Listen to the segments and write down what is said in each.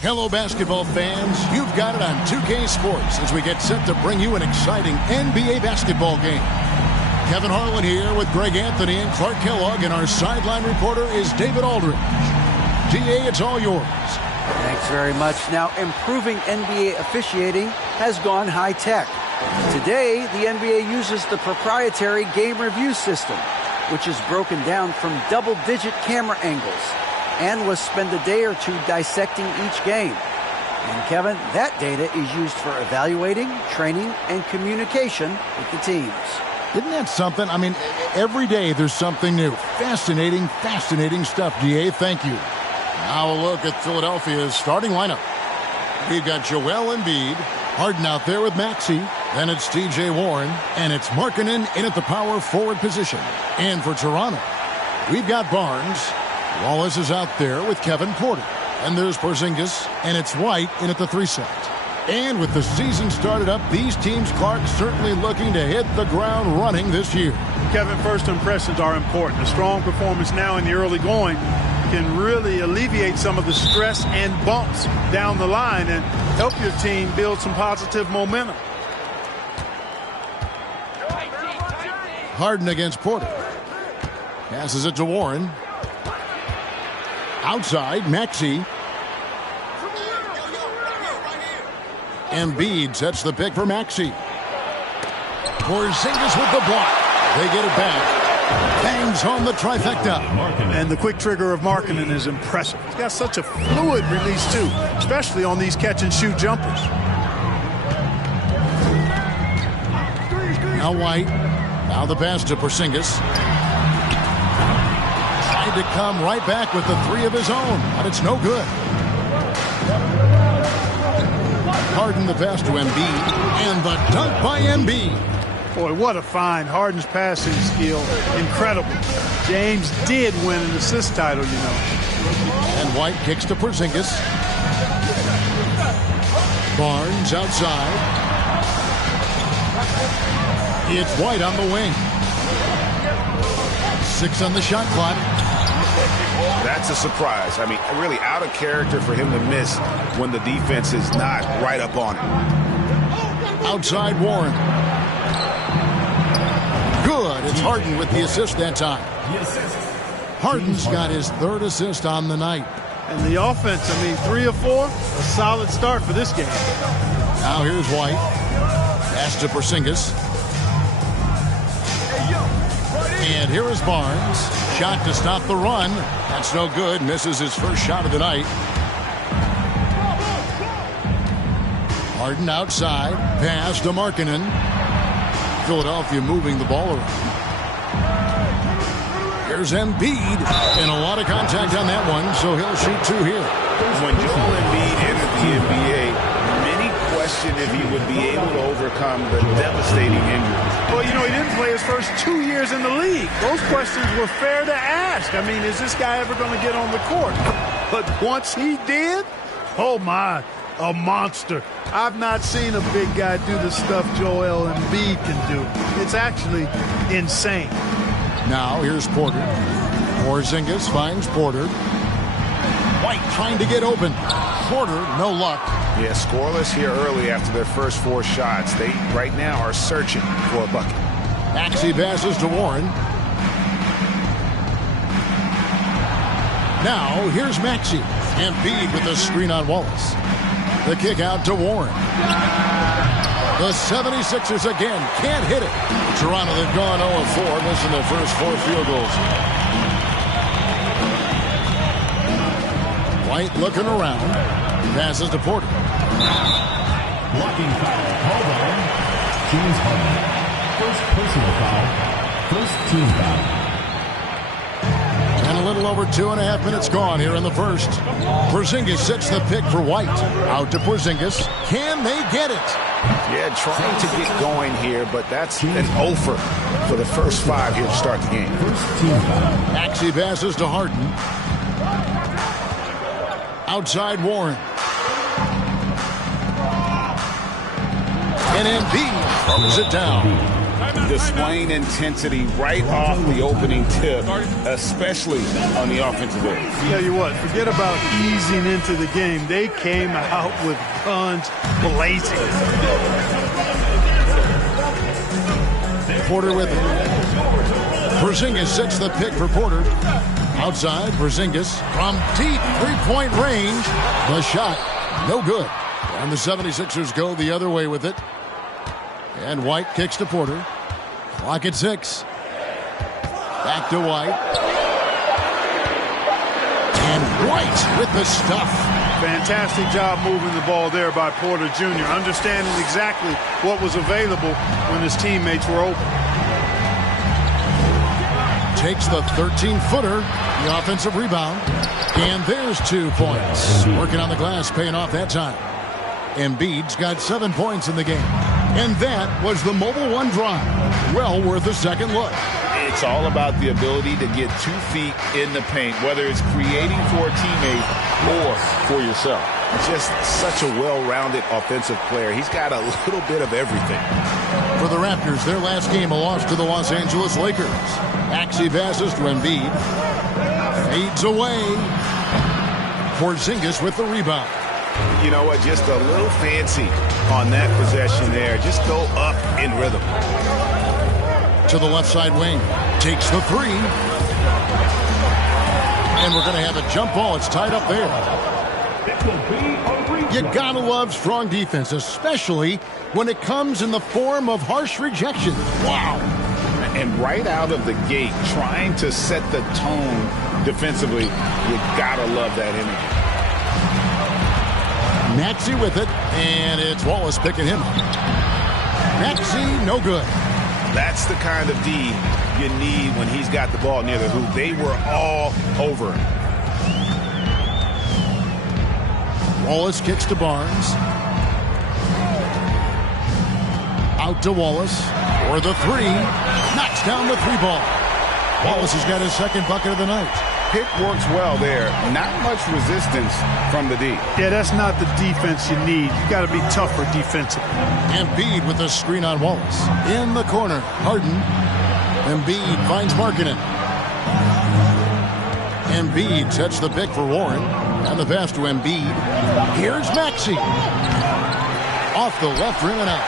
Hello, basketball fans. You've got it on 2K Sports as we get set to bring you an exciting NBA basketball game. Kevin Harlan here with Greg Anthony and Clark Kellogg, and our sideline reporter is David Aldridge. DA, it's all yours. Thanks very much. Now, improving NBA officiating has gone high-tech. Today, the NBA uses the proprietary game review system, which is broken down from double-digit camera angles, and will spend a day or two dissecting each game. And Kevin, that data is used for evaluating, training, and communication with the teams. Isn't that something? I mean, every day there's something new. Fascinating, fascinating stuff, DA. Thank you. Now a look at Philadelphia's starting lineup. We've got Joel Embiid, Harden out there with Maxey. Then it's T.J. Warren, and it's Markkanen in at the power forward position. And for Toronto, we've got Barnes. Wallace is out there with Kevin Porter. And there's Porzingis, and it's White in at the 3 set. And with the season started up, these teams, Clark, certainly looking to hit the ground running this year. Kevin, first impressions are important. A strong performance now in the early going can really alleviate some of the stress and bumps down the line and help your team build some positive momentum. Harden against Porter. Passes it to Warren. Outside, Maxey. Embiid sets the pick for Maxey. Porzingis with the block. They get it back. Bangs on the trifecta. And the quick trigger of Markkanen is impressive. He's got such a fluid release, too, especially on these catch-and-shoot jumpers. Now White. Now the pass to Porzingis. Tried to come right back with the 3 of his own, but it's no good. Harden the pass to Embiid, and the dunk by Embiid. Boy, what a find. Harden's passing skill, incredible. James did win an assist title, you know. And White kicks to Porzingis. Barnes outside. It's White on the wing. 6 on the shot clock. That's a surprise. I mean, really out of character for him to miss when the defense is not right up on him. Outside Warren. Good. It's Harden with the assist that time. Harden's got his 3rd assist on the night. And the offense, I mean, 3 of 4, a solid start for this game. Now here's White. Pass to Porzingis. And here is Barnes. Shot to stop the run. That's no good. Misses his first shot of the night. Harden outside. Pass to Markkanen. Philadelphia moving the ball around. Here's Embiid. And a lot of contact on that one, so he'll shoot 2 here. When Joel Embiid entered the NBA, many questioned if he would be able to overcome the devastating injuries. Well, you know, he didn't play his first 2 years in the league. Those questions were fair to ask. I mean, is this guy ever going to get on the court? But once he did, oh my, a monster. I've not seen a big guy do the stuff Joel Embiid can do. It's actually insane. Now here's Porter. Porzingis finds Porter. White trying to get open. Porter, no luck. Yeah, scoreless here early after their first 4 shots. They, right now, are searching for a bucket. Maxey passes to Warren. Now, here's Maxey. Embiid with the screen on Wallace. The kick out to Warren. The 76ers again can't hit it. Toronto, they've gone 0-4, missing their first 4 field goals. White looking around. Passes to Porter. Blocking foul called on James Harden. First personal foul. First team foul. And a little over 2.5 minutes gone here in the first. Porzingis sets the pick for White. Out to Porzingis. Can they get it? Yeah, trying to get going here, but that's an offer for the first 5 here to start the game. First team foul. Maxey passes to Harden. Outside Warren. And Embiid throws it down. displaying intensity right off the opening tip, especially on the offensive end. Tell you what, forget about easing into the game. They came out with guns blazing. Porter with it. Porzingis sets the pick for Porter. Outside, Porzingis from deep three-point range. The shot, no good. And the 76ers go the other way with it. And White kicks to Porter. Clock at 6. Back to White. And White with the stuff. Fantastic job moving the ball there by Porter Jr., understanding exactly what was available when his teammates were open. Takes the 13-footer, the offensive rebound. And there's 2 points. Working on the glass, paying off that time. Embiid's got 7 points in the game. And that was the Mobile One drive. Well worth a second look. It's all about the ability to get 2 feet in the paint, whether it's creating for a teammate or for yourself. Just such a well-rounded offensive player. He's got a little bit of everything. For the Raptors, their last game, a loss to the Los Angeles Lakers. Maxey passes to Embiid. Fades away. Porzingis with the rebound. You know what? Just a little fancy on that possession there. Just go up in rhythm. To the left side wing. Takes the 3. And we're going to have a jump ball. It's tied up there. You gotta love strong defense, especially when it comes in the form of harsh rejection. Wow. And right out of the gate, trying to set the tone defensively, you gotta love that energy. Maxey with it, and it's Wallace picking him up. Maxey, no good. That's the kind of D you need when he's got the ball near the hoop. They were all over him. Wallace kicks to Barnes. Out to Wallace for the 3. Knocks down the 3 ball. Wallace has got his second bucket of the night. Pick works well there. Not much resistance from the D. Yeah, that's not the defense you need. You got to be tougher defensively. Embiid with a screen on Wallace. In the corner, Harden. Embiid finds Markkanen. Embiid sets the pick for Warren. And the pass to Embiid. Here's Maxey. Off the left rim and out.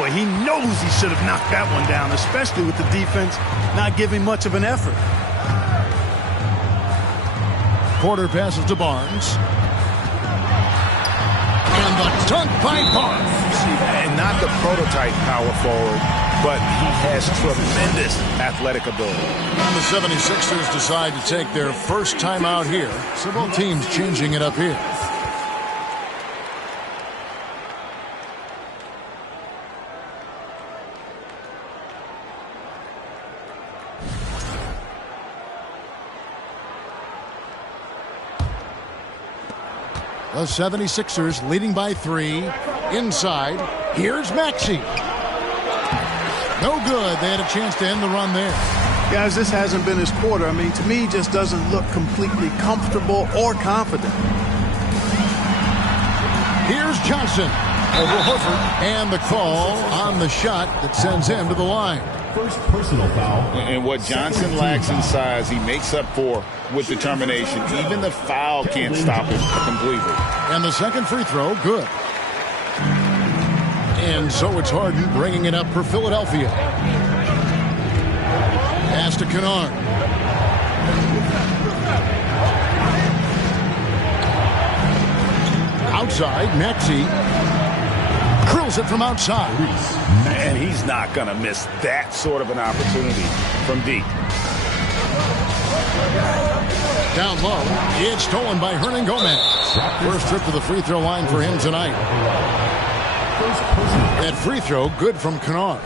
Boy, he knows he should have knocked that one down, especially with the defense not giving much of an effort. Porter passes to Barnes. And the dunk by Barnes. And not the prototype power forward, but he has tremendous athletic ability. And the 76ers decide to take their first time out here. So both teams changing it up here. The 76ers leading by 3. Inside. Here's Maxey. No good. They had a chance to end the run there. Guys, this hasn't been his quarter. I mean, to me, he just doesn't look completely comfortable or confident. Here's Johnson over Horford. And the call on the shot that sends him to the line. First personal foul. And what Johnson lacks in size, he makes up for with determination. Even the foul can't stop him completely. And the second free throw, good. And so it's Harden bringing it up for Philadelphia. Pass to Kennard. Outside, Maxey drills it from outside. And he's not going to miss that sort of an opportunity from deep. Down low, it's stolen by Hernan Gomez. First trip to the free throw line for him tonight. That free throw, good from Kennard.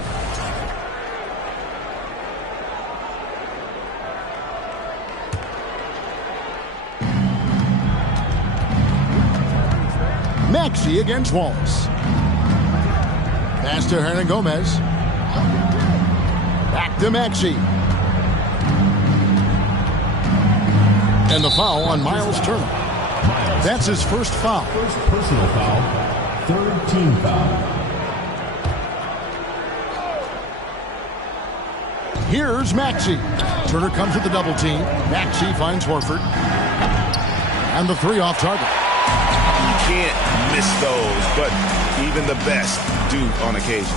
Maxey against Wallace. Pass to Hernan Gomez. Back to Maxey. And the foul on Miles Turner. That's his first foul. First personal foul. Third team foul. Here's Maxey. Turner comes with the double team. Maxey finds Horford. And the three off target. You can't miss those, but even the best do on occasion.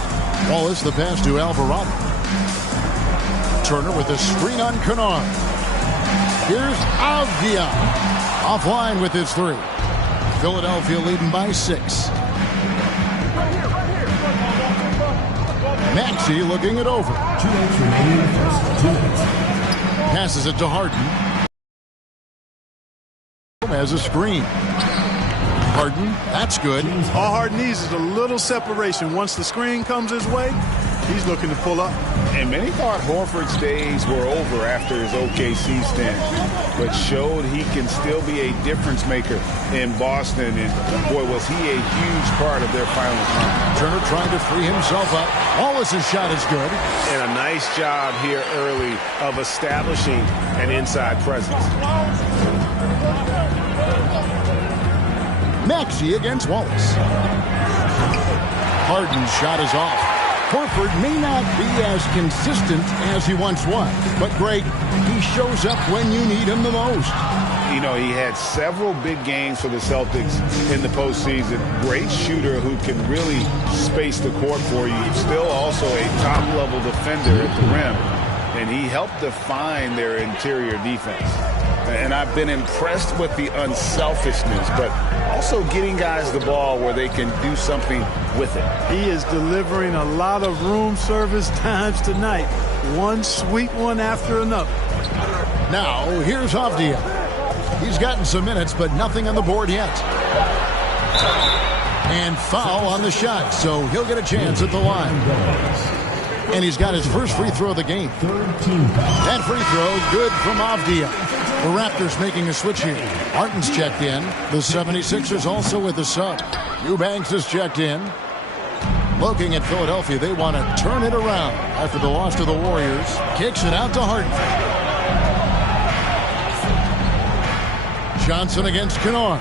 Wallace, the pass to Alvarado. Turner with a screen on Kennard. Here's Avdia. Offline with his three. Philadelphia leading by 6. Maxey looking it over. 2 minutes remaining. First 2 minutes. Passes it to Harden. Has a screen. Harden, that's good. All Harden needs is a little separation. Once the screen comes his way, he's looking to pull up. And many thought Horford's days were over after his OKC stint, but showed he can still be a difference maker in Boston. And boy, was he a huge part of their finals run. Turner trying to free himself up. Wallace's shot is good. And a nice job here early of establishing an inside presence. Maxey against Wallace. Harden's shot is off. Horford may not be as consistent as he once was, but Greg, he shows up when you need him the most. You know, he had several big games for the Celtics in the postseason. Great shooter who can really space the court for you. Still also a top-level defender at the rim. And he helped define their interior defense. And I've been impressed with the unselfishness, but also getting guys the ball where they can do something with it. He is delivering a lot of room service times tonight. One sweet one after another. Now, here's Avdia. He's gotten some minutes, but nothing on the board yet. And foul on the shot, so he'll get a chance at the line. And he's got his first free throw of the game. That free throw, good from Avdia. The Raptors making a switch here. Martin's checked in. The 76ers also with a sub. Eubanks has checked in. Looking at Philadelphia, they want to turn it around after the loss to the Warriors. Kicks it out to Harden. Johnson against Kennard.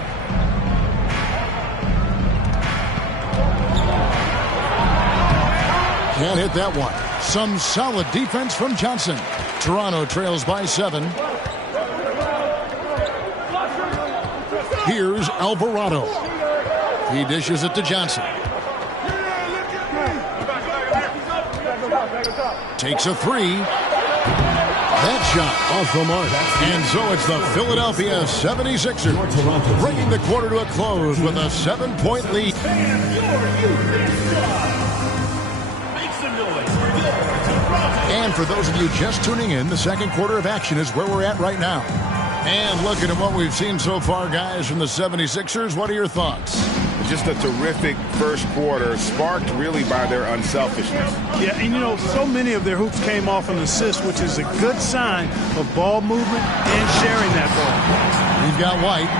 Can't hit that one. Some solid defense from Johnson. Toronto trails by 7. Here's Alvarado. He dishes it to Johnson. Takes a three. That shot off the mark. And so it's the Philadelphia 76ers bringing the quarter to a close with a 7-point lead. And for those of you just tuning in, the second quarter of action is where we're at right now. And looking at what we've seen so far, guys, from the 76ers, what are your thoughts? Just a terrific first quarter, sparked really by their unselfishness. Yeah, and you know, so many of their hoops came off an assist, which is a good sign of ball movement and sharing that ball. We've got White.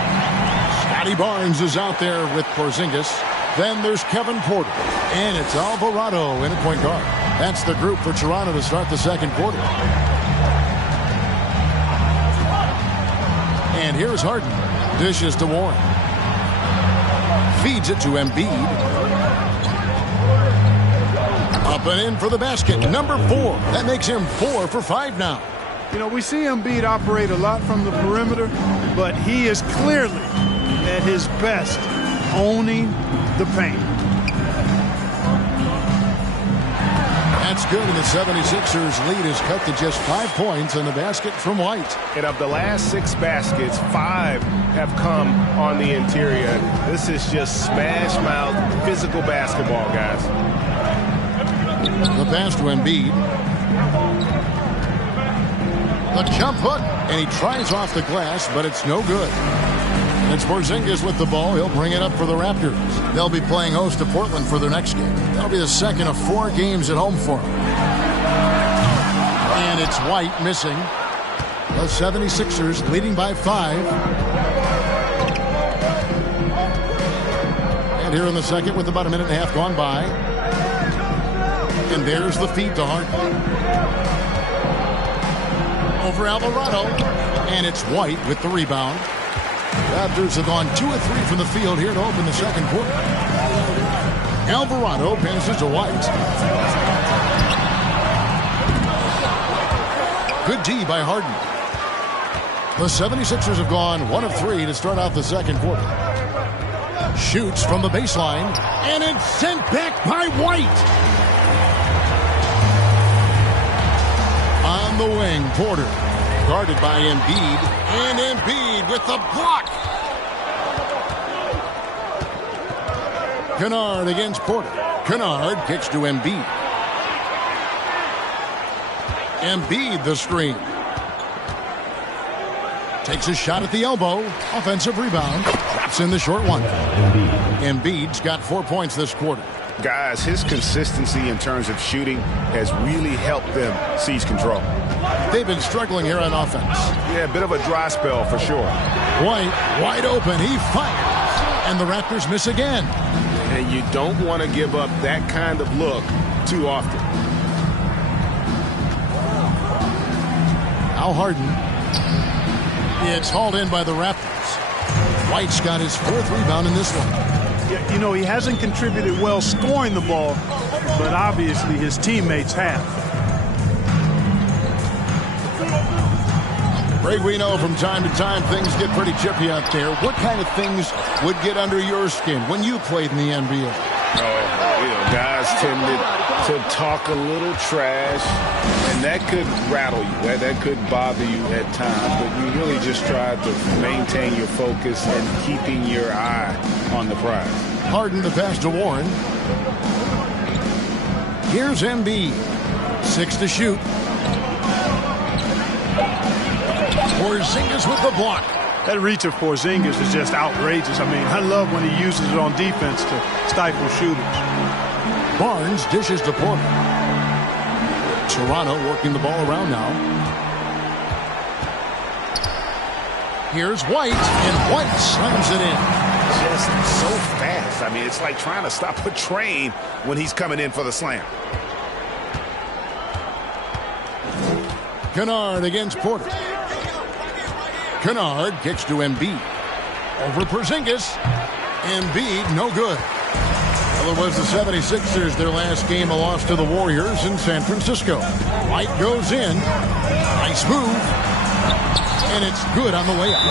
Scotty Barnes is out there with Porzingis. Then there's Kevin Porter. And it's Alvarado in at point guard. That's the group for Toronto to start the second quarter. And here's Harden. Dishes to Warren. Feeds it to Embiid. Up and in for the basket. Number 4. That makes him 4 for 5 now. You know, we see Embiid operate a lot from the perimeter, but he is clearly at his best owning the paint. That's good, and the 76ers lead is cut to just 5 points in the basket from White. And of the last 6 baskets, 5 have come on the interior. This is just smash mouth physical basketball, guys. The pass to Embiid. The jump hook, and he tries off the glass, but it's no good. And it's Porzingis with the ball. He'll bring it up for the Raptors. They'll be playing host to Portland for their next game. That'll be the second of 4 games at home for them. And it's White missing. The 76ers leading by 5. And here in the second with about a minute and a half gone by. And there's the feed to Harden. Over Alvarado. And it's White with the rebound. Raptors have gone 2 of 3 from the field here to open the second quarter. Alvarado passes to White. Good D by Harden. The 76ers have gone 1 of 3 to start out the second quarter. Shoots from the baseline, and it's sent back by White. On the wing, Porter. Guarded by Embiid, and Embiid with the block. Kennard against Porter. Kennard kicks to Embiid. Embiid the screen. Takes a shot at the elbow. Offensive rebound. Drops in the short one. Embiid's got 4 points this quarter. Guys, his consistency in terms of shooting has really helped them seize control. They've been struggling here on offense. Yeah, a bit of a dry spell for sure. White, wide open. He fires. And the Raptors miss again. And you don't want to give up that kind of look too often. Now Harden. It's hauled in by the Raptors. White's got his 4th rebound in this one. Yeah, you know, he hasn't contributed well scoring the ball, but obviously his teammates have. Greg, we know from time to time things get pretty chippy out there. What kind of things would get under your skin when you played in the NBA? Guys tended to talk a little trash, and that could rattle you. That could bother you at times, but you really just try to maintain your focus and keeping your eye on the prize. Harden the pass to Warren. Here's Embiid. 6 to shoot. Porzingis with the block. That reach of Porzingis is just outrageous. I mean, I love when he uses it on defense to stifle shooters. Barnes dishes to Porter. Toronto working the ball around now. Here's White, and White slams it in. Just so fast. I mean, it's like trying to stop a train when he's coming in for the slam. Kennard against Porter. Kennard kicks to Embiid. Over Porzingis. Embiid, no good. Well, it was the 76ers, their last game, a loss to the Warriors in San Francisco. White goes in. Nice move. And it's good on the layup.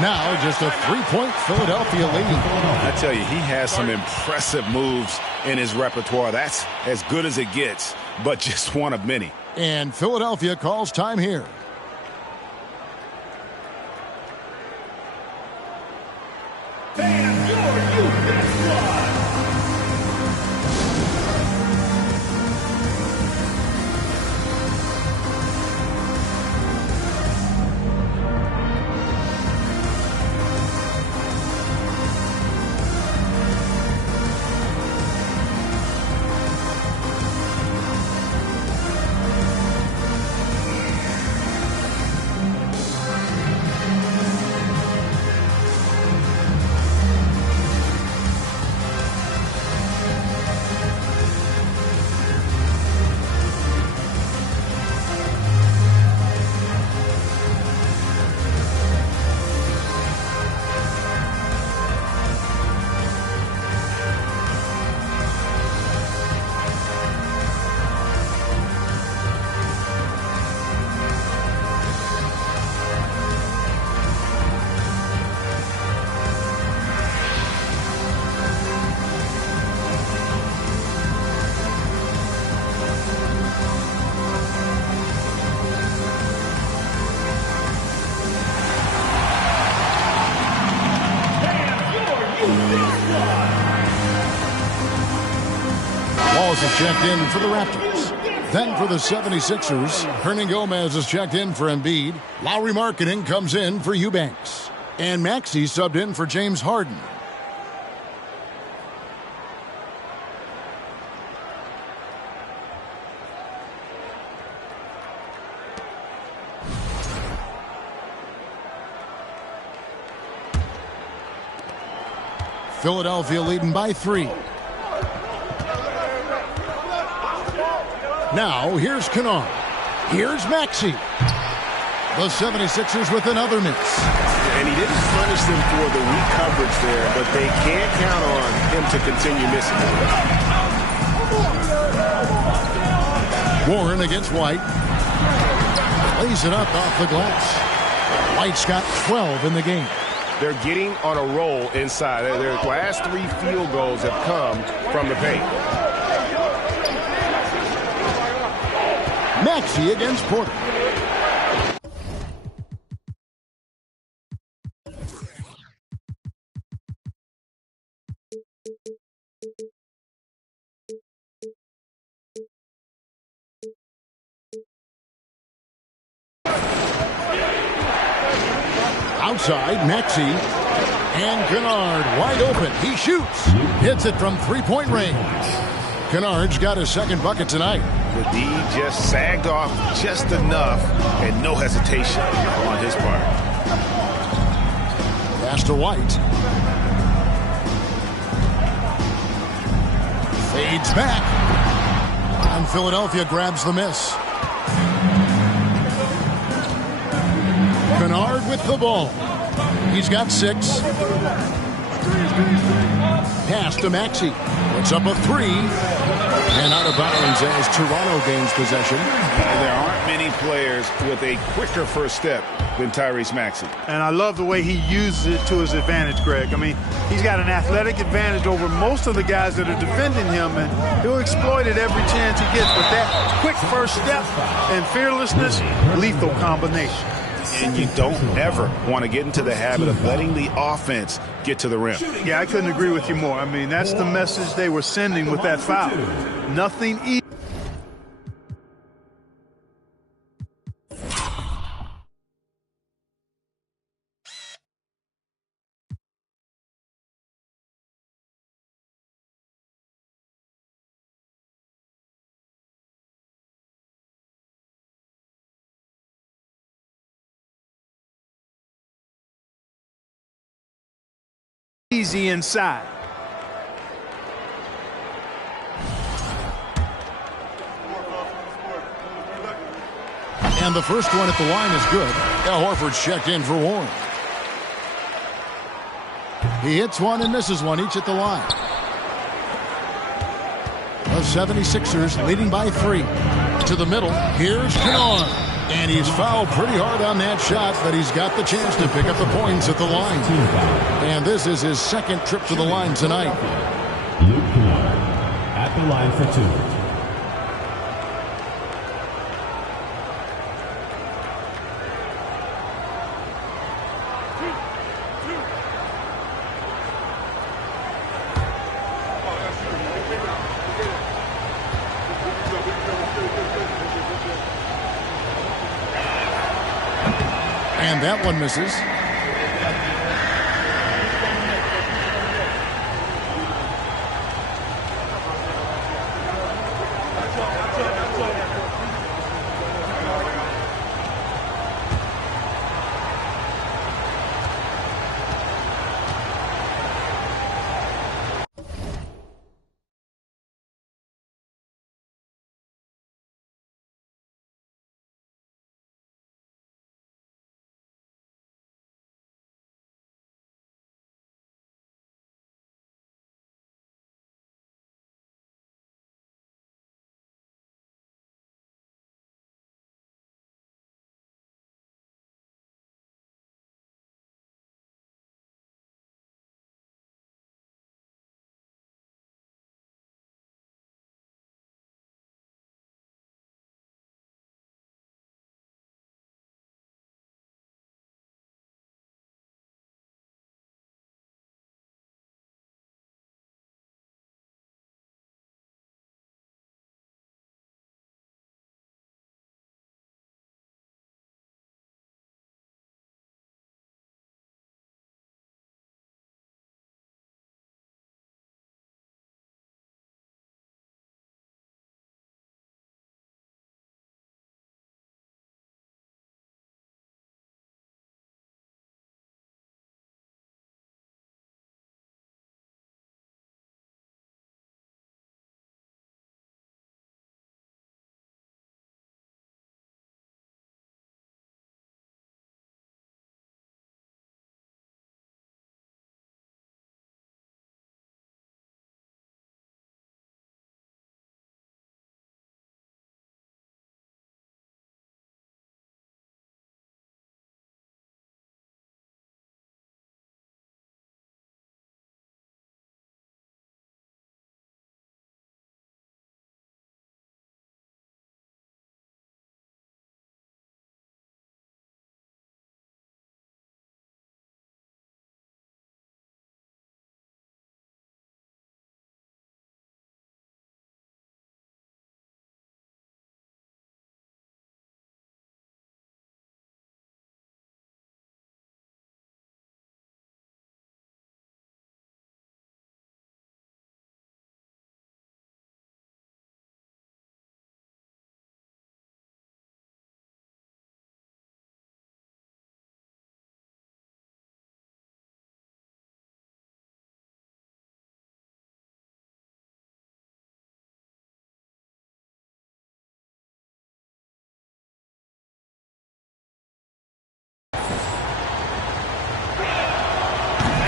Now just a 3-point Philadelphia lead. I tell you, he has some impressive moves in his repertoire. That's as good as it gets, but just one of many. And Philadelphia calls time here. Walls is checked in for the Raptors. Then for the 76ers, Hernan Gomez is checked in for Embiid. Lowry Marketing comes in for Eubanks. And Maxey subbed in for James Harden. Philadelphia leading by 3. Now, here's Kennard. Here's Maxey. The 76ers with another miss. And he didn't punish them for the weak coverage there, but they can't count on him to continue missing. Warren against White. Lays it up off the glass. White's got 12 in the game. They're getting on a roll inside. Their last 3 field goals have come from the paint. Maxey against Porter. Outside, Maxey. And Kennard wide open. He shoots. Hits it from three-point range. Kennard's got his second bucket tonight. The D just sagged off just enough and no hesitation on his part. Pass to White. Fades back. And Philadelphia grabs the miss. Kennard with the ball. He's got 6. Pass to Maxey. Puts up a 3. And out of bounds as Toronto gains possession. There aren't many players with a quicker first step than Tyrese Maxey. And I love the way he uses it to his advantage, Greg. I mean, he's got an athletic advantage over most of the guys that are defending him, and he'll exploit it every chance he gets. But that quick first step and fearlessness, lethal combination. And you don't ever want to get into the habit of letting the offense get to the rim. Yeah, I couldn't agree with you more. I mean, that's the message they were sending with that foul. Nothing easy. Easy inside. And the first one at the line is good. Al Horford's checked in for Warren. He hits one and misses one, each at the line. The 76ers leading by 3. To the middle, here's Kennard. And he's fouled pretty hard on that shot, but he's got the chance to pick up the points at the line. And this is his second trip to the line tonight. Luke Kennard at the line for 2. And that one misses.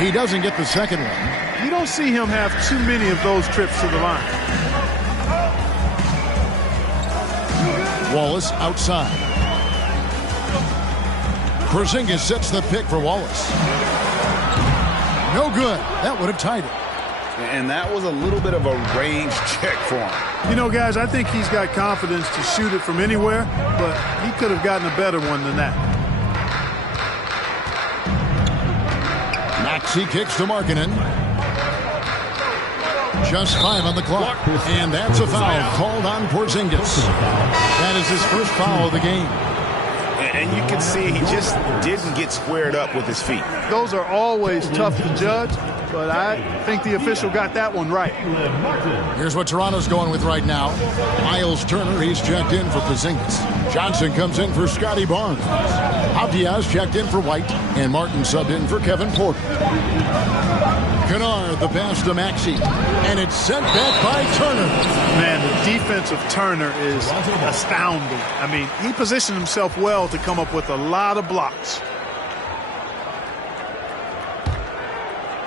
He doesn't get the second one. You don't see him have too many of those trips to the line. Wallace outside. Porzingis sets the pick for Wallace. No good. That would have tied it. And that was a little bit of a range check for him. You know, guys, I think he's got confidence to shoot it from anywhere, but he could have gotten a better one than that. Maxey kicks to Markkanen. Just 5 on the clock. And that's a foul called on Porzingis. That is his first foul of the game. And you can see he just didn't get squared up with his feet. Those are always tough to judge, but I think the official got that one right. Here's what Toronto's going with right now. Miles Turner, he's checked in for Porzingis. Johnson comes in for Scotty Barnes. Diaz checked in for White. And Martin subbed in for Kevin Porter. Kennard, the pass to Maxey. And it's sent back by Turner. Man, the defense of Turner is astounding. I mean, he positioned himself well to come up with a lot of blocks.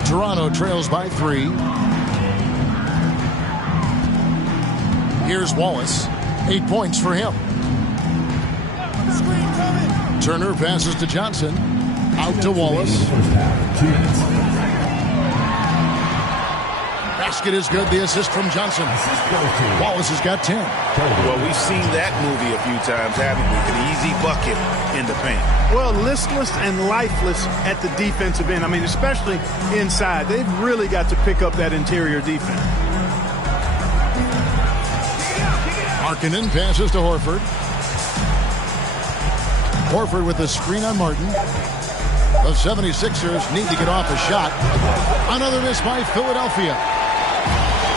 Toronto trails by 3. Here's Wallace. 8 points for him. Turner passes to Johnson. Out to Wallace. Basket is good. The assist from Johnson. Wallace has got 10. Well, we've seen that movie a few times, haven't we? An easy bucket in the paint. Well, listless and lifeless at the defensive end. I mean, especially inside. They've really got to pick up that interior defense. Markkanen passes to Horford. Horford with a screen on Martin. The 76ers need to get off a shot. Another miss by Philadelphia.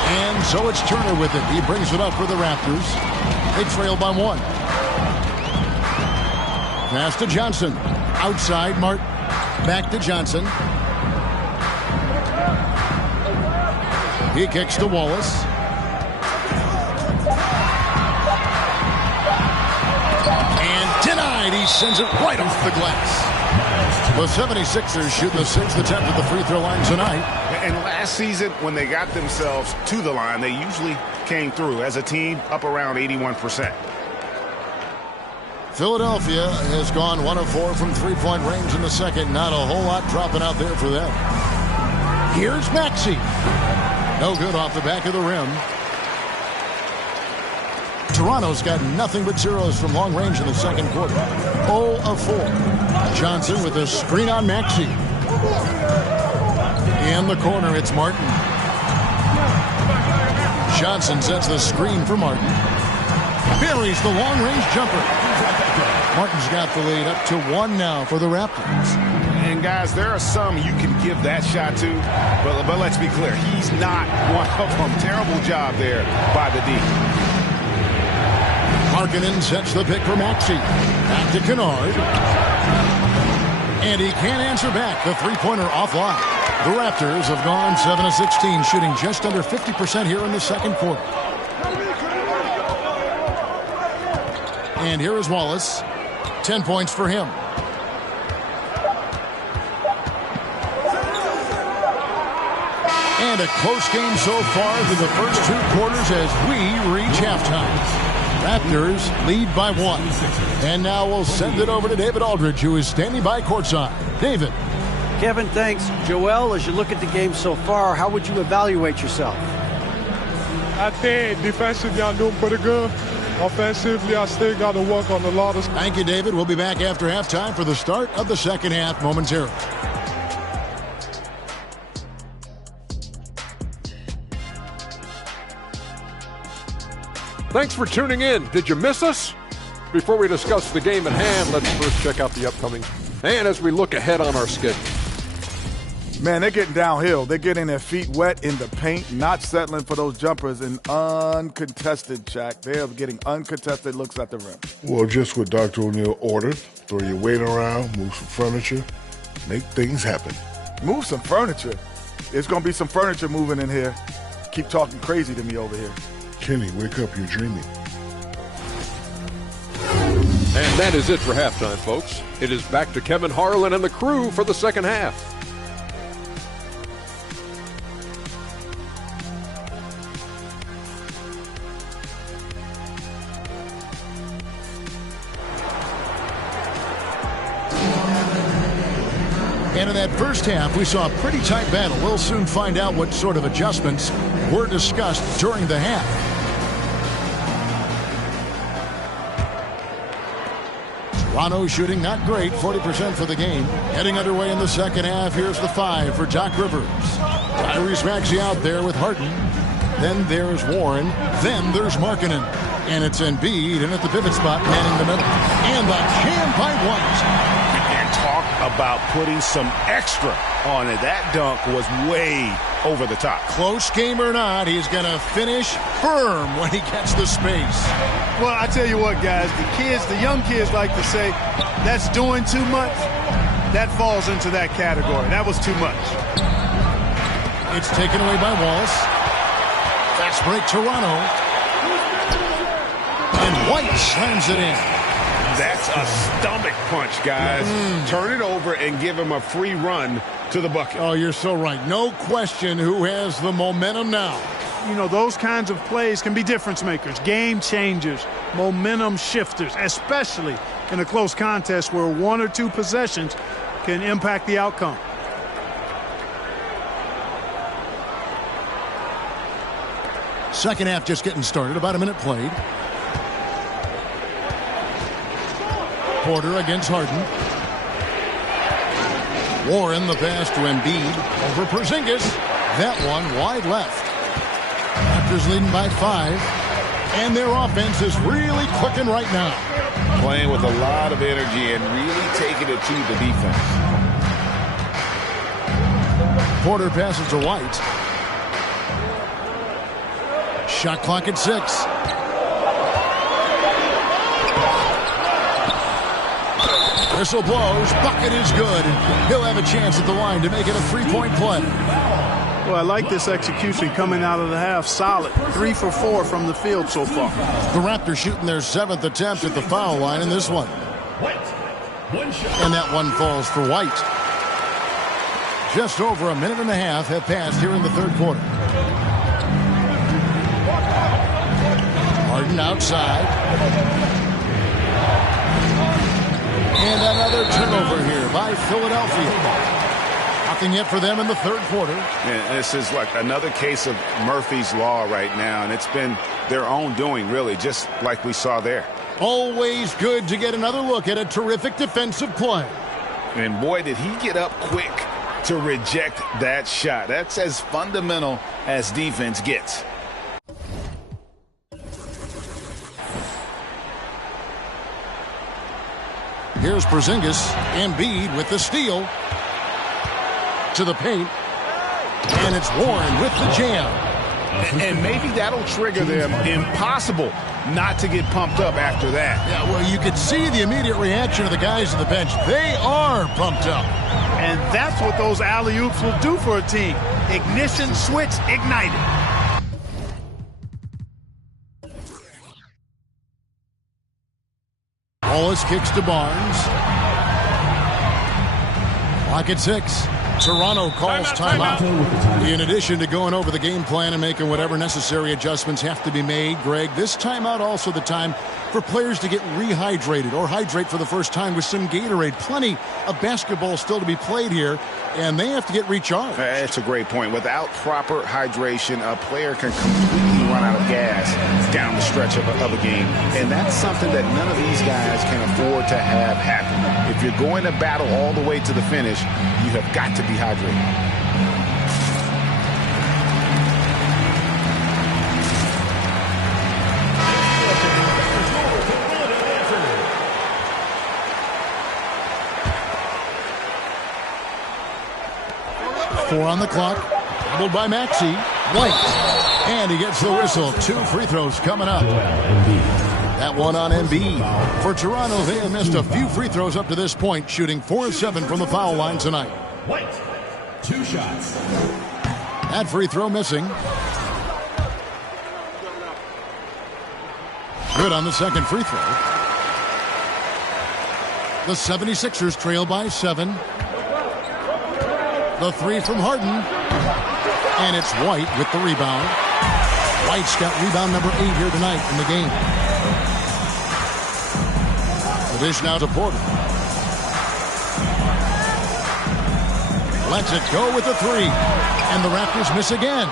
And so it's Turner with it. He brings it up for the Raptors. They trail by 1. Pass to Johnson. Outside, Martin. Back to Johnson. He kicks to Wallace. And denied. He sends it right off the glass. The 76ers shooting the 6th attempt at the free throw line tonight. And last season, when they got themselves to the line, they usually came through as a team up around 81%. Philadelphia has gone 1 of 4 from three-point range in the second. Not a whole lot dropping out there for them. Here's Maxey. No good off the back of the rim. Toronto's got nothing but zeros from long range in the second quarter. 0 of 4. Johnson with a screen on Maxey. In the corner, it's Martin. Johnson sets the screen for Martin. Buries the long-range jumper. Martin's got the lead up to 1 now for the Raptors. And, guys, there are some you can give that shot to, but let's be clear, he's not one of them. Terrible job there by the D. Markkanen sets the pick for Maxey. Back to Kennard. And he can't answer back. The three-pointer offline. The Raptors have gone 7 of 16, shooting just under 50% here in the second quarter. And here is Wallace. 10 points for him. And a close game so far through the first 2 quarters as we reach halftime. Raptors lead by 1. And now we'll send it over to David Aldridge, who is standing by courtside. David. Kevin, thanks. Joel, as you look at the game so far, how would you evaluate yourself? I think defensively I'm doing pretty good. Offensively, I still got to work on a lot of... Thank you, David. We'll be back after halftime for the start of the second half momentarily. Thanks for tuning in. Did you miss us? Before we discuss the game at hand, let's first check out the upcoming and as we look ahead on our schedule. Man, they're getting downhill. They're getting their feet wet in the paint, not settling for those jumpers in uncontested, Shaq. They are getting uncontested looks at the rim. Well, just what Dr. O'Neal ordered. Throw your weight around, move some furniture, make things happen. Move some furniture? There's going to be some furniture moving in here. Keep talking crazy to me over here. Kenny, wake up, you're dreaming. And that is it for halftime, folks. It is back to Kevin Harlan and the crew for the second half. And in that first half, we saw a pretty tight battle. We'll soon find out what sort of adjustments were discussed during the half. Toronto shooting not great, 40% for the game. Heading underway in the second half, here's the 5 for Doc Rivers. Tyrese Maxey out there with Harden. Then there's Warren. Then there's Markkanen. And it's Embiid in at the pivot spot, manning the middle. And the jam by White. And talk about putting some extra on it. That dunk was way over the top. Close game or not, he's going to finish firm when he gets the space. Well, I tell you what, guys, the young kids like to say, that's doing too much. That falls into that category. That was too much. It's taken away by Wallace. Fast break, Toronto. And White slams it in. That's a stomach punch, guys. Turn it over and give him a free run to the bucket. Oh, you're so right. No question who has the momentum now. You know, those kinds of plays can be difference makers, game changers, momentum shifters, especially in a close contest where 1 or 2 possessions can impact the outcome. Second half just getting started. About a minute played. Porter against Harden. Warren the pass to Embiid. Over Porzingis. That one wide left. Raptors leading by 5. And their offense is really clicking right now. Playing with a lot of energy and really taking it to the defense. Porter passes to White. Shot clock at 6. Whistle blows. Bucket is good. He'll have a chance at the line to make it a 3-point play. Well, I like this execution coming out of the half. Solid. 3 for 4 from the field so far. The Raptors shooting their 7th attempt at the foul line in this one. And that one falls for White. Just over a minute and a half have passed here in the third quarter. Harden outside. And another turnover here by Philadelphia. Nothing yet for them in the third quarter. And this is like another case of Murphy's Law right now, and it's been their own doing, really, just like we saw there. Always good to get another look at a terrific defensive play. And boy, did he get up quick to reject that shot. That's as fundamental as defense gets. Here's Porzingis. Embiid with the steal. To the paint. And it's Warren with the jam. And maybe that'll trigger them. Impossible not to get pumped up after that. Yeah, well, you could see the immediate reaction of the guys on the bench. They are pumped up. And that's what those alley-oops will do for a team. Ignition switch ignited. Wallace kicks to Barnes. Clock at 6. Toronto calls timeout. In addition to going over the game plan and making whatever necessary adjustments have to be made, Greg, this timeout also the time for players to get rehydrated or hydrate for the first time with some Gatorade. Plenty of basketball still to be played here, and they have to get recharged. That's a great point. Without proper hydration, a player can completely run out of gas down the stretch of a game. And that's something that none of these guys can afford to have happen. If you're going to battle all the way to the finish, you have got to be hydrated. Four on the clock. Doubled by Maxey. White. And he gets the whistle. 2 free throws coming up. That one on Embiid. For Toronto, they have missed a few free throws up to this point, shooting 4 of 7 from the foul line tonight. White, 2 shots. That free throw missing. Good on the second free throw. The 76ers trail by 7. The 3 from Harden. And it's White with the rebound. White's got rebound number 8 here tonight in the game. The dish now to Porter. lets it go with the three. And the Raptors miss again.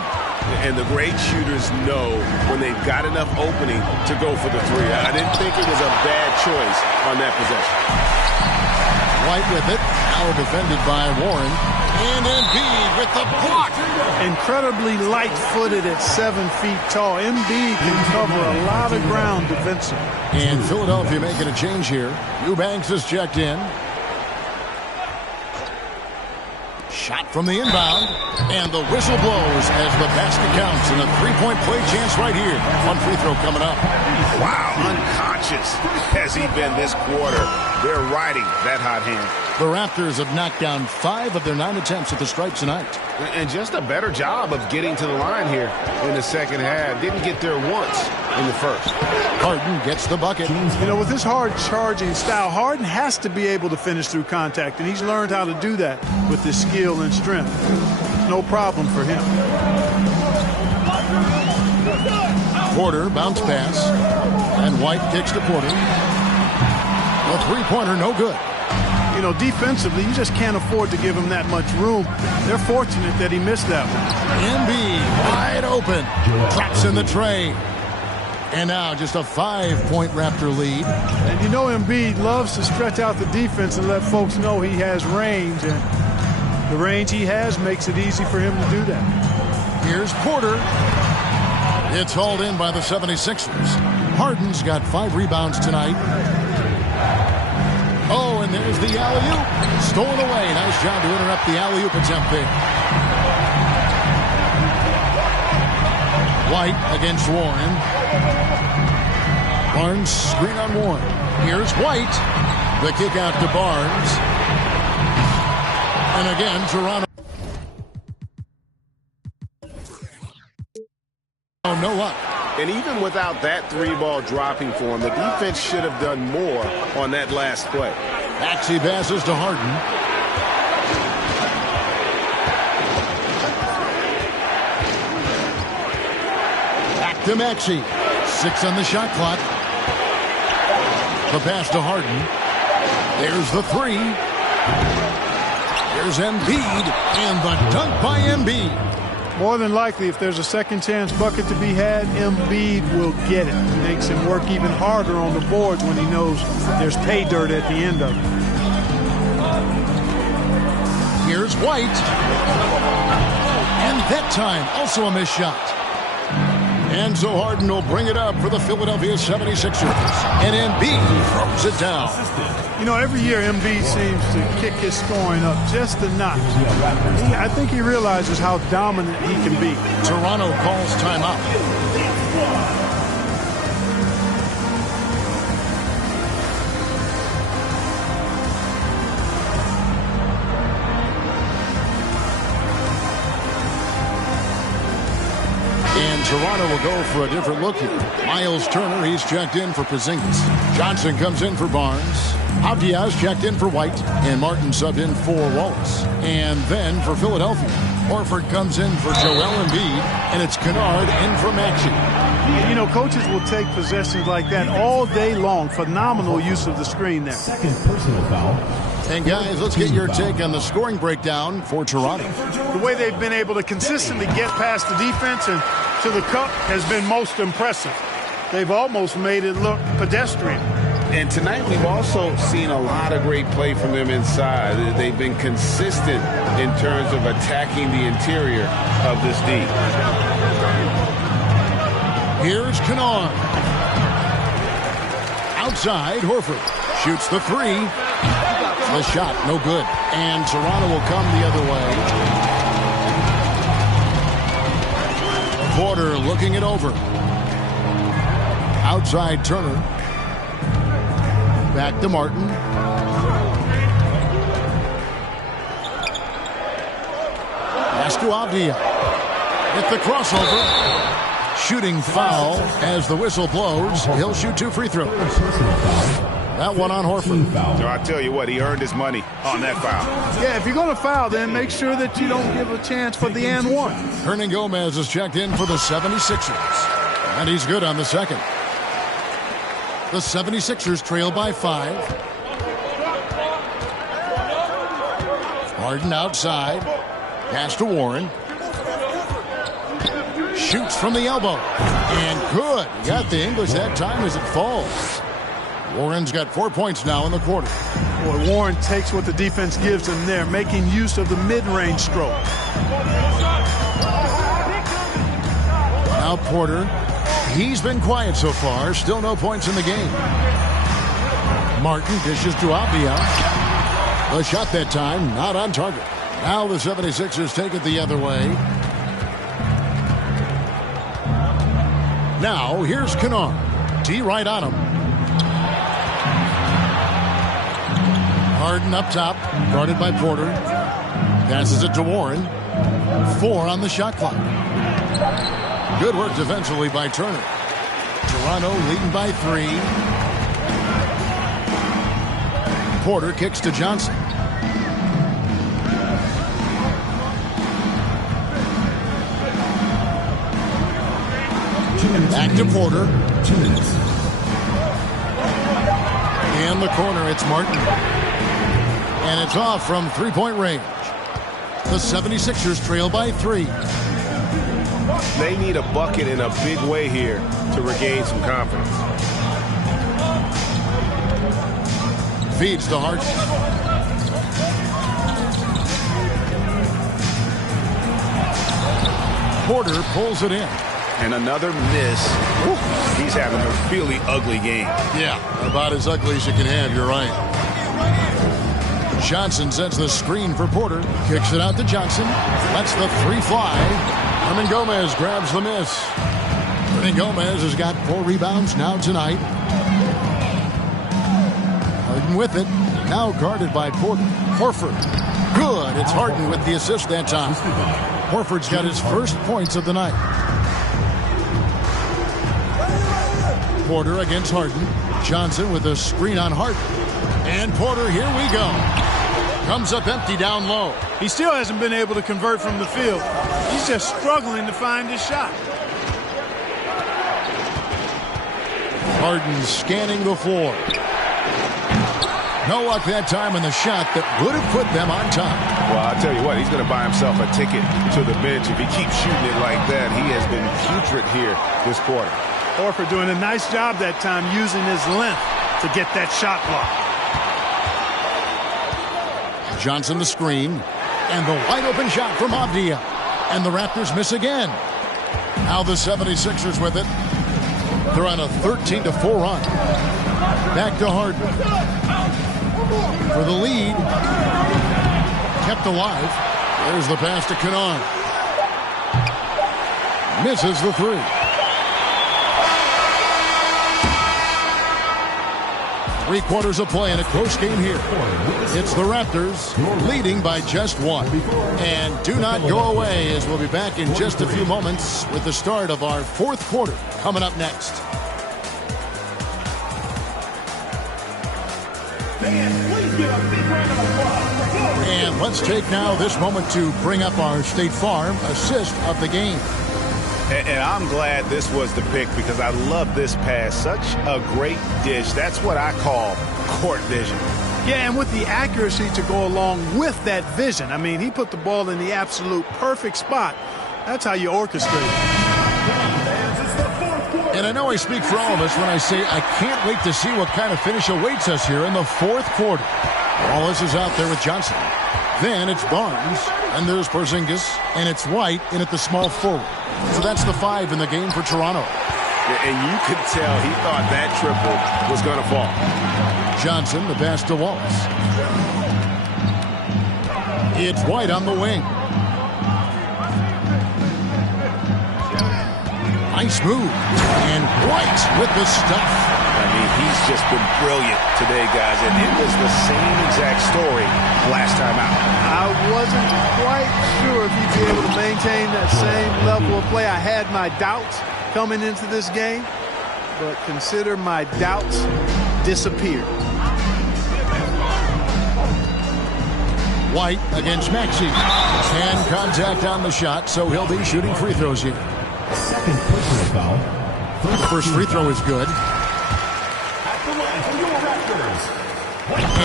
And the great shooters know when they've got enough opening to go for the three. I didn't think it was a bad choice on that possession. White with it. Now defended by Warren. And Embiid with the block. Incredibly light-footed at 7 feet tall. Embiid can cover a lot of ground defensively. And Philadelphia making a change here. Eubanks is checked in. Shot from the inbound, and the whistle blows as the basket counts, and a three-point play chance right here. One free throw coming up. Wow, unconscious has he been this quarter. They're riding that hot hand. The Raptors have knocked down 5 of their 9 attempts at the stripe tonight. And just a better job of getting to the line here in the second half. Didn't get there once in the first. Harden gets the bucket. You know, with his hard charging style, Harden has to be able to finish through contact, and he's learned how to do that with his skill and strength. No problem for him. Porter bounce pass, and White kicks to Porter. The three-pointer no good. You know, defensively, you just can't afford to give him that much room. They're fortunate that he missed that one. Embiid wide open. Drops in the tray. And now just a 5-point Raptor lead. And you know Embiid loves to stretch out the defense and let folks know he has range. And the range he has makes it easy for him to do that. Here's Porter. It's hauled in by the 76ers. Harden's got 5 rebounds tonight. Oh, and there's the alley-oop. Stolen away. Nice job to interrupt the alley-oop attempt there. White against Warren. Barnes screen on Warren. Here's White. The kick out to Barnes. And again, Toronto. Oh, no up. And even without that 3-ball dropping for him, the defense should have done more on that last play. Maxey passes to Harden. Back to Maxey. 6 on the shot clock. The pass to Harden. There's the 3. There's Embiid. And the dunk by Embiid. More than likely, if there's a second chance bucket to be had, Embiid will get it. It makes him work even harder on the boards when he knows there's pay dirt at the end of it. Here's White. And that time, also a missed shot. And so Harden will bring it up for the Philadelphia 76ers. And Embiid throws it down. You know, every year Embiid seems to kick his scoring up just a notch. I think he realizes how dominant he can be. Toronto calls timeout. And Toronto will go for a different look here. Miles Turner, he's checked in for Porzingis. Johnson comes in for Barnes. Avdia's checked in for White. And Martin subbed in for Wallace. And then for Philadelphia, Horford comes in for Joel Embiid. And it's Kennard in for Maxey. You know, coaches will take possessions like that all day long. Phenomenal use of the screen there. Second personal foul. And guys, let's get your take on the scoring breakdown for Toronto. The way they've been able to consistently get past the defense and to the cup has been most impressive. They've almost made it look pedestrian. And tonight we've also seen a lot of great play from them inside. They've been consistent in terms of attacking the interior of this D. Here's Kennard. Outside, Horford shoots the 3. The shot, no good. And Toronto will come the other way. Porter looking it over. Outside Turner. Back to Martin. Pass to Avdia. Hit the crossover. Shooting foul as the whistle blows. He'll shoot 2 free throws. That one on Horford. So I tell you what, he earned his money on that foul. Yeah, if you're going to foul, then make sure that you don't give a chance for the and one. Hernan Gomez is checked in for the 76ers. And he's good on the second. The 76ers trail by 5. Harden outside. Pass to Warren. Shoots from the elbow. And good. He got the English that time as it falls. Warren's got 4 points now in the quarter. Boy, Warren takes what the defense gives him there, making use of the mid-range stroke. Now Porter. He's been quiet so far. Still no points in the game. Martin dishes to Abia. The shot that time, not on target. Now the 76ers take it the other way. Now here's Kennard. T right on him. Harden up top, guarded by Porter. Passes it to Warren. 4 on the shot clock. Good work defensively by Turner. Toronto leading by 3. Porter kicks to Johnson. Back to Porter. 2 minutes. In the corner, it's Martin. And it's off from three-point range. The 76ers trail by 3. They need a bucket in a big way here to regain some confidence. Feeds to Hart. Porter pulls it in. And another miss. Woo, he's having a really ugly game. Yeah, about as ugly as you can have, you're right. Johnson sets the screen for Porter. Kicks it out to Johnson. Lets the 3 fly. Hernan Gomez grabs the miss. Hernan Gomez has got 4 rebounds now tonight. Harden with it. Now guarded by Porter. Horford. Good. It's Harden with the assist that time. Horford's got his first points of the night. Porter against Harden. Johnson with a screen on Harden. And Porter, here we go. Comes up empty down low. He still hasn't been able to convert from the field. He's just struggling to find his shot. Harden scanning the floor. No luck that time in the shot that would have put them on top. Well, I'll tell you what, he's going to buy himself a ticket to the bench. If he keeps shooting it like that, he has been putrid here this quarter. Horford doing a nice job that time using his length to get that shot block. Johnson the screen. And the wide open shot from Abdia. And the Raptors miss again. Now the 76ers with it. They're on a 13-4 run. Back to Harden. For the lead. Kept alive. There's the pass to Kennard. Misses the 3. Three-quarters of play in a close game here. It's the Raptors leading by just 1. And do not go away, as we'll be back in just a few moments with the start of our 4th quarter coming up next. And let's take now this moment to bring up our State Farm assist of the game. And I'm glad this was the pick because I love this pass. Such a great dish. That's what I call court vision. Yeah, and with the accuracy to go along with that vision. I mean, he put the ball in the absolute perfect spot. That's how you orchestrate it. And I know I speak for all of us when I say I can't wait to see what kind of finish awaits us here in the 4th quarter. Wallace is out there with Johnson. Then it's Barnes, and there's Porzingis, and it's White in at the small forward. So that's the 5 in the game for Toronto. And you could tell he thought that triple was going to fall. Johnson, the pass to Wallace. It's White on the wing. Nice move. And White with the stuff. I mean, he's just been brilliant today, guys. And it was the same exact story last time out. I wasn't quite sure if he'd be able to maintain that same level of play. I had my doubts coming into this game, but consider my doubts disappeared. White against Maxey. And contact on the shot, so he'll be shooting free throws here. Second personal foul. First free throw is good. At the line for your Raptors.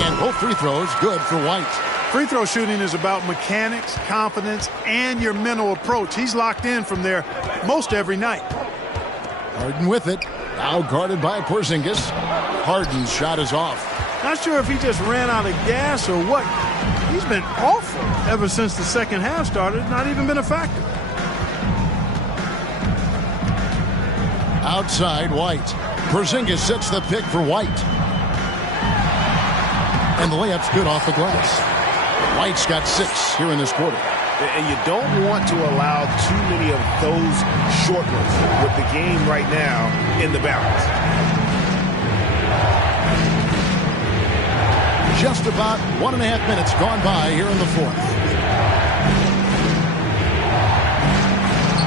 And both free throws good for White. Free throw shooting is about mechanics, confidence, and your mental approach. He's locked in from there most every night. Harden with it. Now guarded by Porzingis. Harden's shot is off. Not sure if he just ran out of gas or what. He's been awful ever since the second half started. Not even been a factor. Outside, White. Porzingis sets the pick for White. And the layup's good off the glass. White's got 6 here in this quarter. And you don't want to allow too many of those short ones with the game right now in the balance. Just about 1.5 minutes gone by here in the fourth.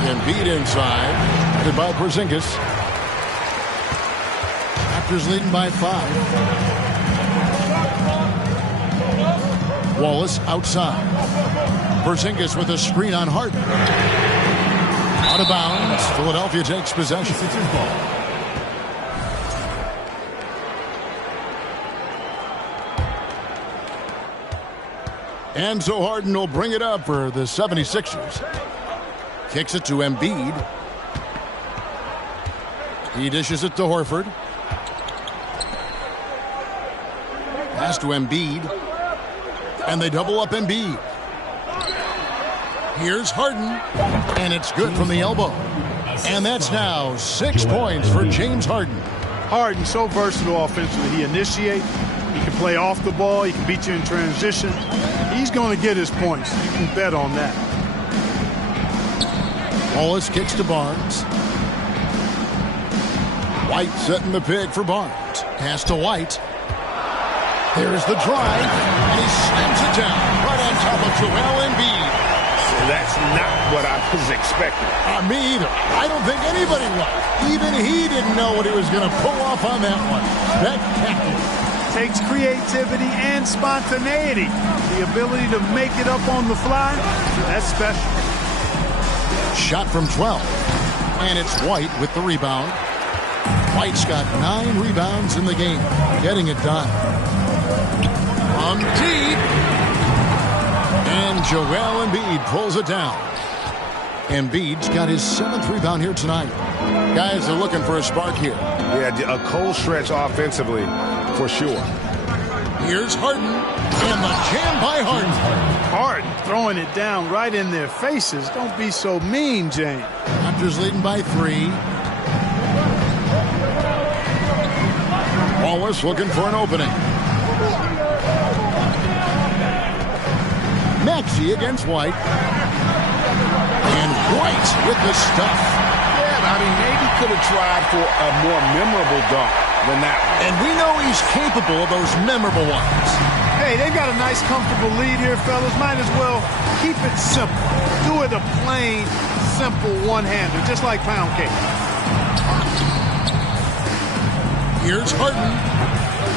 Embiid inside. Headed by Porzingis. Raptors leading by 5. Wallace outside. Porzingis with a screen on Harden. Out of bounds. Philadelphia takes possession. Sixers ball. And so Harden will bring it up for the 76ers. Kicks it to Embiid. He dishes it to Horford. Pass to Embiid. And they double up Embiid. Here's Harden. And it's good from the elbow. And that's now 6 points for James Harden. Harden, so versatile offensively. He initiates. He can play off the ball. He can beat you in transition. He's going to get his points. You can bet on that. Wallace kicks to Barnes. White setting the pick for Barnes. Pass to White. There's the drive, and he slams it down right on top of Joel Embiid. That's not what I was expecting. Me either. I don't think anybody was. Even he didn't know what he was going to pull off on that one. Spectacular. Takes creativity and spontaneity. The ability to make it up on the fly, that's special. Shot from 12. And it's White with the rebound. White's got 9 rebounds in the game. Getting it done. From deep. And Joel Embiid pulls it down. Embiid's got his 7th rebound here tonight. Guys are looking for a spark here. Yeah, a cold stretch offensively for sure. Here's Harden. And the jam by Harden. Harden throwing it down right in their faces. Don't be so mean, James. Raptors leading by 3. Wallace looking for an opening. Maxey against White. And White with the stuff. Yeah, I mean, maybe could have tried for a more memorable dunk than that one. And we know he's capable of those memorable ones. Hey, they've got a nice, comfortable lead here, fellas. Might as well keep it simple. Do it a plain, simple one-hander, just like pound cake. Here's Harden.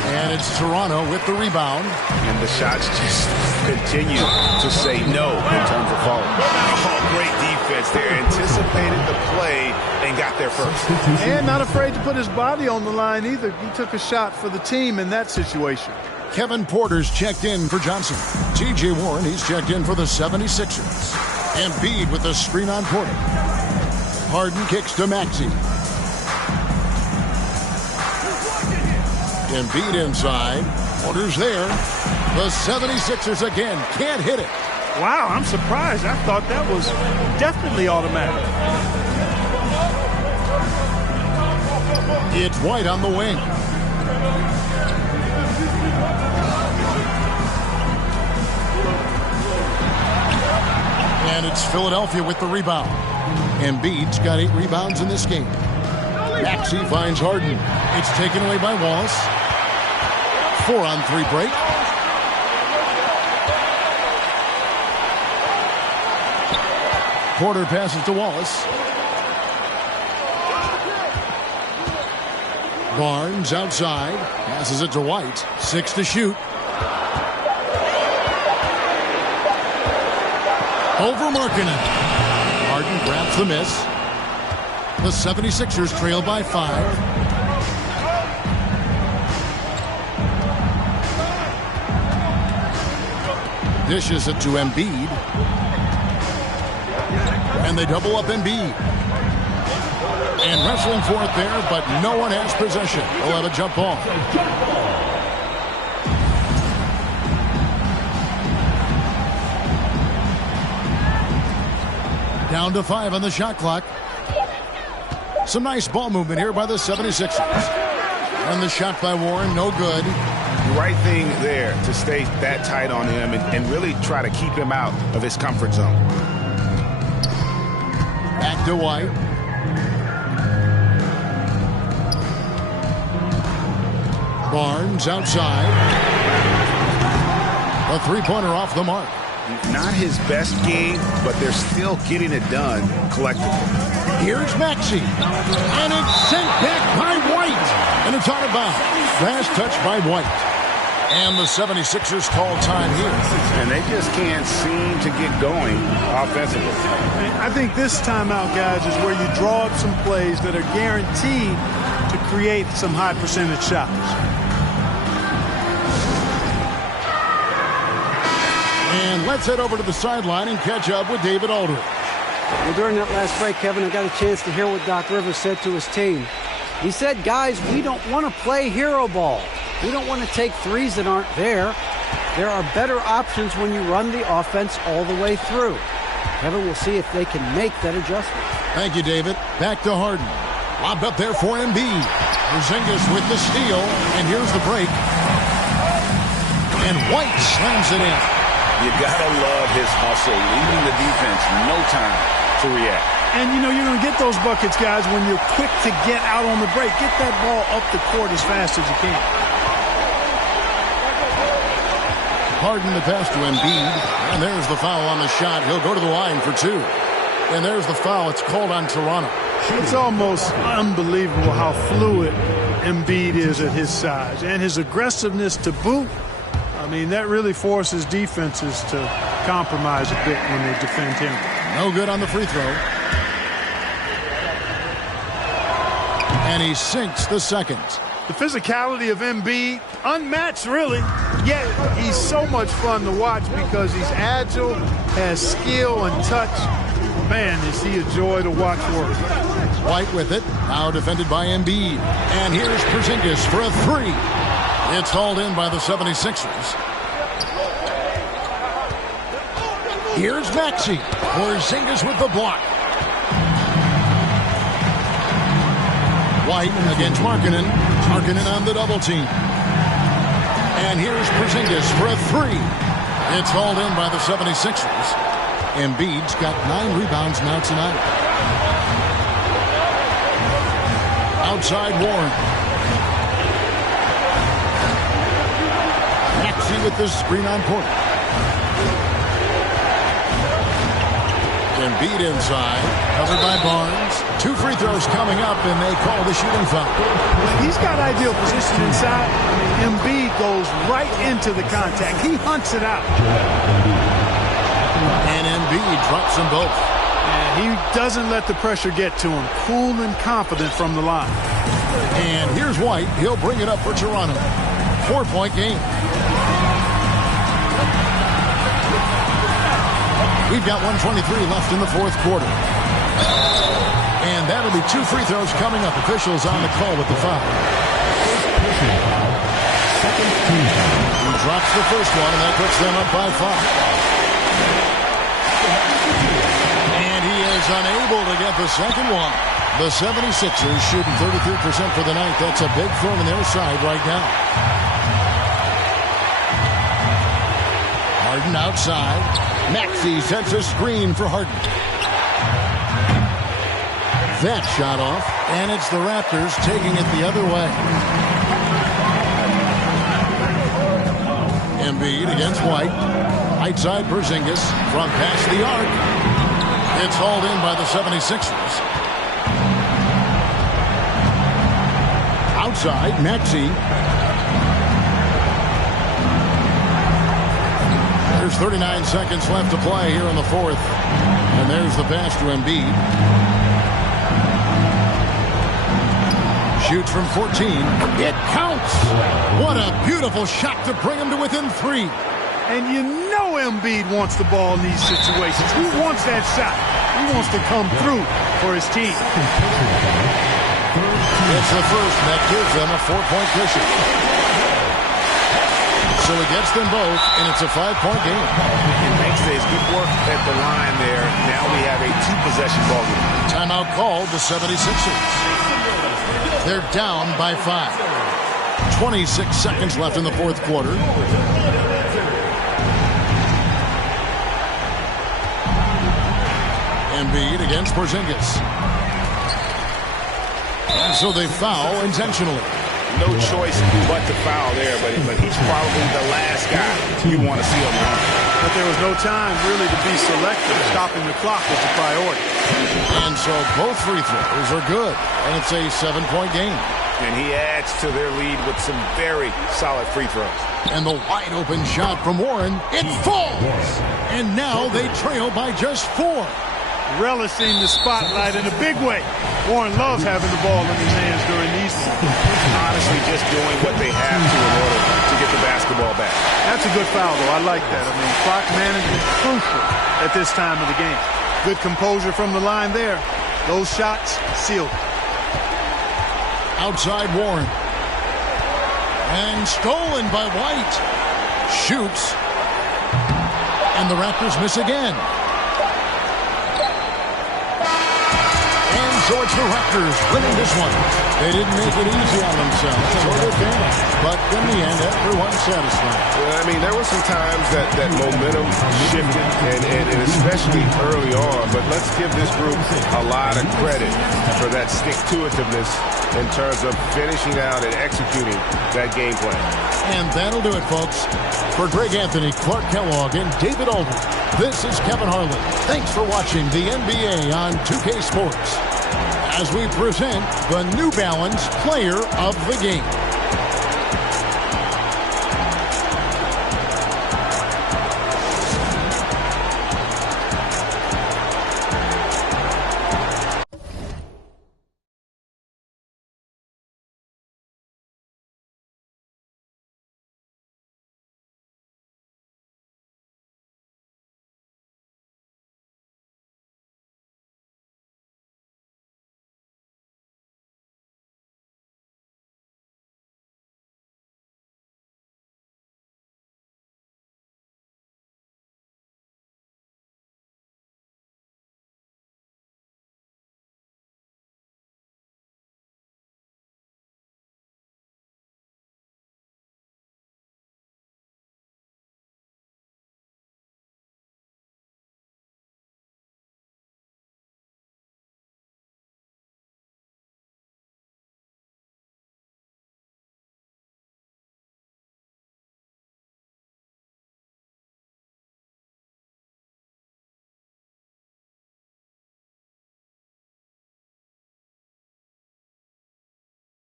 And it's Toronto with the rebound. And the shots just continue to say no in terms of falling. Oh, great defense there. Anticipated the play and got there first. And not afraid to put his body on the line either. He took a shot for the team in that situation. Kevin Porter's checked in for Johnson. T.J. Warren, he's checked in for the 76ers. Embiid with the screen on Porter. Harden kicks to Maxey. Embiid inside. Porter's there. The 76ers again can't hit it. Wow, I'm surprised. I thought that was definitely automatic. It's White on the wing. And it's Philadelphia with the rebound. Embiid's got 8 rebounds in this game. Maxey finds Harden. It's taken away by Wallace. 4-on-3 break. Porter passes to Wallace. Barnes outside. Passes it to White. 6 to shoot. Over Markkanen. Harden grabs the miss. The 76ers trail by 5. Dishes it to Embiid. And they double up Embiid. And wrestling for it there, but no one has possession. They'll have a jump ball. Down to 5 on the shot clock. Some nice ball movement here by the 76ers. And the shot by Warren, no good. The right thing there to stay that tight on him and really try to keep him out of his comfort zone. Back to White. Barnes outside. A three-pointer off the mark. Not his best game, but they're still getting it done collectively. Here's Maxey. And it's sent back by White. And it's out of bounds. Last touch by White. And the 76ers call time here. And they just can't seem to get going offensively. I think this timeout, guys, is where you draw up some plays that are guaranteed to create some high percentage shots. And let's head over to the sideline and catch up with David Aldridge. Well, during that last break, Kevin, I got a chance to hear what Doc Rivers said to his team. He said, guys, we don't want to play hero ball. We don't want to take threes that aren't there. There are better options when you run the offense all the way through. Kevin, we'll see if they can make that adjustment. Thank you, David. Back to Harden. Lobbed up there for Embiid. Porzingis with the steal, and here's the break. And White slams it in. You gotta love his hustle, leaving the defense no time to react. And, you know, you're going to get those buckets, guys, when you're quick to get out on the break. Get that ball up the court as fast as you can. Harden the pass to Embiid. And there's the foul on the shot. He'll go to the line for 2. And there's the foul. It's called on Toronto. It's almost unbelievable how fluid Embiid is at his size. And his aggressiveness to boot. I mean, that really forces defenses to compromise a bit when they defend him. No good on the free throw. And he sinks the second. The physicality of Embiid, unmatched really, yet he's so much fun to watch because he's agile, has skill and touch. Man, is he a joy to watch work. White with it, now defended by Embiid. And here's Porzingis for a 3. It's hauled in by the 76ers. Here's Maxey. Porzingis with the block. White against Markkanen. Markkanen on the double team. And here's Porzingis for a 3. It's hauled in by the 76ers. Embiid's got 9 rebounds now tonight. Outside Warren. Maxey with the screen on Porter. Embiid inside, covered by Barnes. 2 free throws coming up, and they call the shooting foul. He's got ideal position inside. I mean, Embiid goes right into the contact. He hunts it out. And Embiid drops them both. And he doesn't let the pressure get to him. Cool and confident from the line. And here's White. He'll bring it up for Toronto. 4-point game. We've got 1:23 left in the fourth quarter. And that'll be 2 free throws coming up. Officials on the call with the foul. He drops the first one, and that puts them up by 5. And he is unable to get the second one. The 76ers shooting 33% for the night. That's a big thorn in their side right now. Harden outside. Maxey sets a screen for Harden. That shot off, and it's the Raptors taking it the other way. Embiid against White. Right side Porzingis from past the arc. It's hauled in by the 76ers. Outside, Maxey. There's 39 seconds left to play here in the fourth. And there's the pass to Embiid. Shoots from 14. It counts. What a beautiful shot to bring him to within 3. And you know know Embiid wants the ball in these situations. He wants that shot. He wants to come through for his team. It's the first, and that gives them a 4-point cushion. So he gets them both, and it's a 5-point game. And makes this good work at the line there. Now we have a 2-possession ball game. Timeout called the 76ers. They're down by 5. 26 seconds left in the fourth quarter. Embiid against Porzingis. And so they foul intentionally. No choice but to foul there, but he's probably the last guy you want to see on the line. But there was no time really to be selective. Stopping the clock was a priority. And so both free throws are good, and it's a 7-point game. And he adds to their lead with some very solid free throws. And the wide open shot from Warren, it falls! And now they trail by just 4. Relishing the spotlight in a big way. Warren loves having the ball in his hands during these moments. Honestly, just doing what they have to in order to get the basketball back. That's a good foul, though. I like that. I mean, clock management is crucial at this time of the game. Good composure from the line there. Those shots sealed. Outside Warren. And stolen by White. Shoots. And the Raptors miss again. So it's the Raptors winning this one. They didn't make it easy on themselves or their fans, but in the end, everyone's satisfied. Well, I mean, there were some times that momentum shifted, and especially early on, but let's give this group a lot of credit for that stick-to-itiveness in terms of finishing out and executing that game plan. And that'll do it, folks. For Greg Anthony, Clark Kellogg, and David Aldridge, this is Kevin Harlan. Thanks for watching the NBA on 2K Sports, as we present the New Balance Player of the Game.